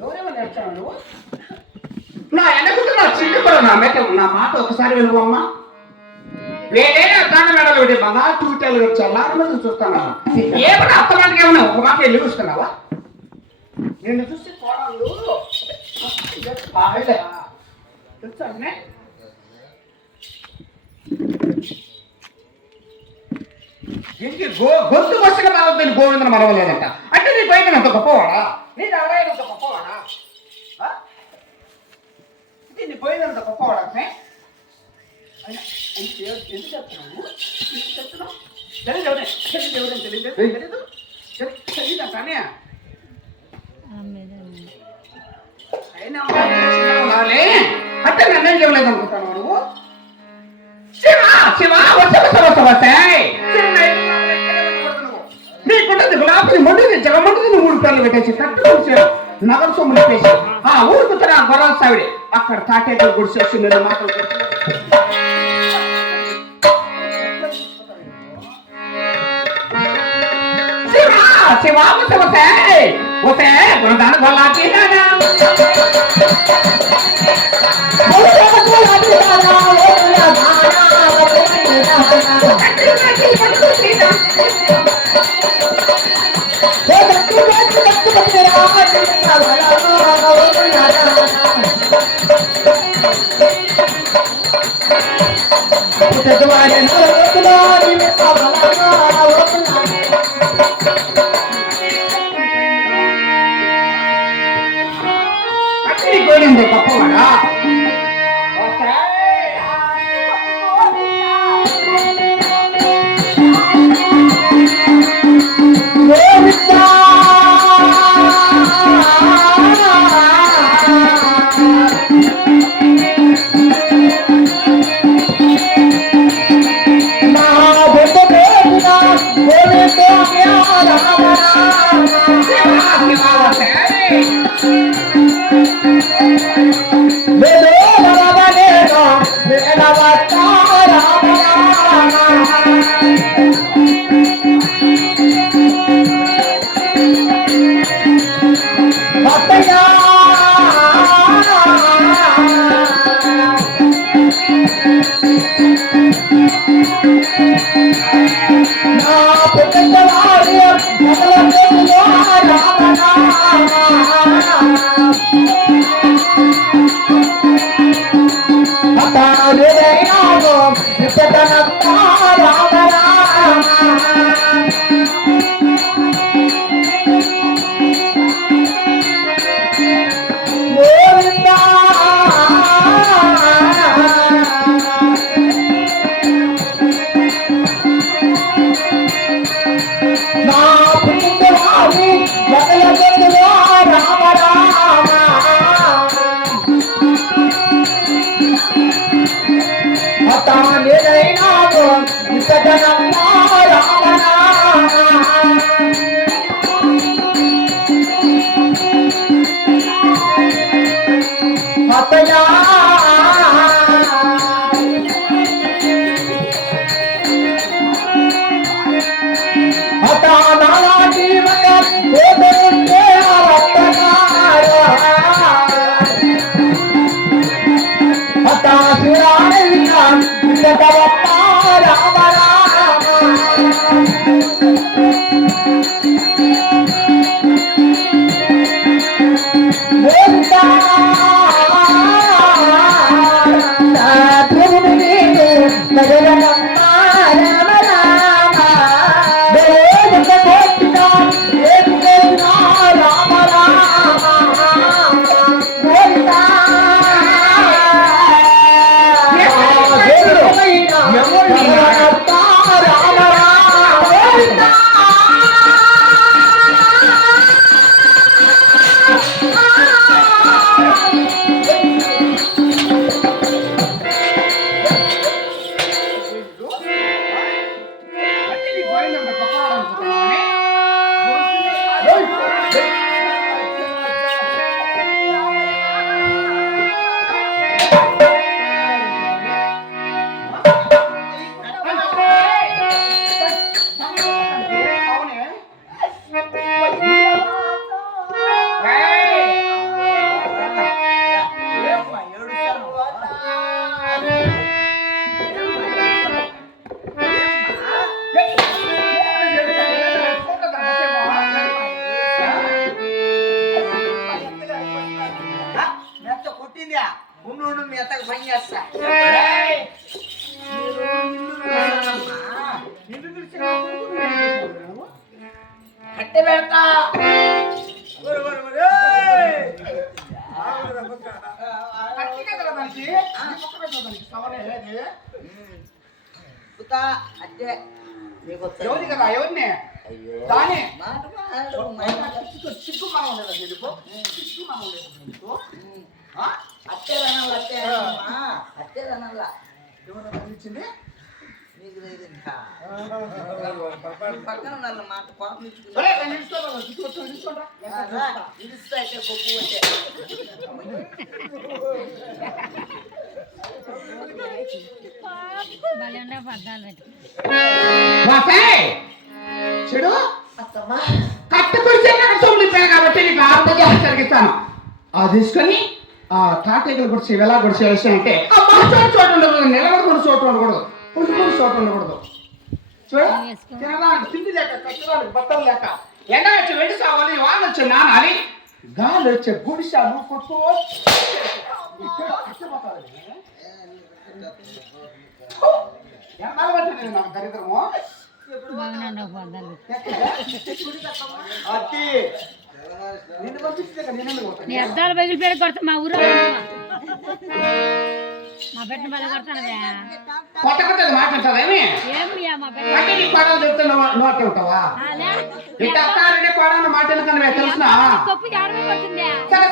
ఎవరేమో నేర్చావు నువ్వు? నా వెనకుతూ నా చిల్లు కూడా నా మాట ఒకసారి వినువమ్మా. వేరేనా తాను మెడలు పెట్టి బాగా తూటాలు చల్లారి మంది చూస్తాను. ఏమన్నా అత్తమాటకి ఏమన్నా ఒక మాట వెళ్ళి చూస్తున్నావా? నిన్ను చూసి కోడళ్ళు చూస్తానే ఇంటికి గొంతు కొత్తగా రావద్దని గోవిందను మరవలేదంట. అంటే నీ పైన అంత గొప్పవాడా? నీ ఎవరైనా అంత గొప్పవాడా? నీ పోయినంత గొప్పవాడా? ఎందుకు చెప్తున్నావు? తెలీదా కానీ అంటే నన్నేం చెప్పలేదు అనుకుంటాను నువ్వు. నీకుంటుంది గులాబీ మొండిది జగమంటుంది నువ్వు 3 పేర్లు పెట్టేసి కట్టు నగర సొమ్ములు పెట్టేసి ఆ ఊరుకుతున్నా గొర్రెల సావిడి అక్కడ తాటేటలు గుడిసేసి నేను మాటలు శివా వస్తే దాని గొల్లాకి గొప్పవాడా? Hata nala jivan చేస్తా. ఏయ్! మీరు ఇల్లు కట్టాలమ్మా. ఇల్లు తెరిచి కట్టె పెడతా. కత్తి కదా దానికి ముక్క పెట్టడానికి సవరే ఏది? కుతా అద్దె నీకు వస్తుంది. ఎవరి కదా ఎవరిని అయ్యో దాని మాట మాడు, సిగ్గు మనం లేదా నీకు సిగ్గు మనం లేదా నీకు అత్తే తినాలి అత్తే అమ్మా. అత్తే తినాల. ఎవరు ఇచ్చింది నీకు లేదు ఇంకా. పక్కన ఉండాలి మాట కోపం ఇచ్చుకుని. ఒరే, నేను ఇస్తాను, తీసుకోరా. ఇదిస్తా అయితే కొప్పు వచ్చే. చెడు అత్తమ్మా కట్టు కురిసే సొమ్మిపోయాను కాబట్టి నీకు ఆర్థిక జరిగిస్తాను అది తీసుకొని ఆ తాటేకలు గుడిచి ఎలా గుడిచే విషయం అంటే ఆ చోటు చోటు ఉండకూడదు, నిలబడకూడదు, చోటు ఉండకూడదు, కొంచెం చోటు ఉండకూడదు. చూడ తినడానికి తిండి లేక కట్టడానికి బట్టలు లేక ఎండ వచ్చి వెండి సావాలి, వాన వచ్చి నానాలి, గాలి వచ్చే గుడిసాను కొట్టు ఎన్నాళ్ళు పట్టింది నాకు దరిద్రము. అత్తి నిన్ను పంపిస్తే నేను అద్దాలు బగిలి పేరు కొడతా మా ఊరు మా పెట్టిన పని కొడతానవే కొత్త కొత్తది మాట్లాడతావేమి ఏమియా మా పెట్ట అంటే నీ కోడలు చెప్తే నువ్వు అట్టే ఉంటావా? ఇంత అత్తారంటే కోడలు మాట ఎందుకని తెలుసునా? కొప్పు జాడమే కొడుతుందా సరే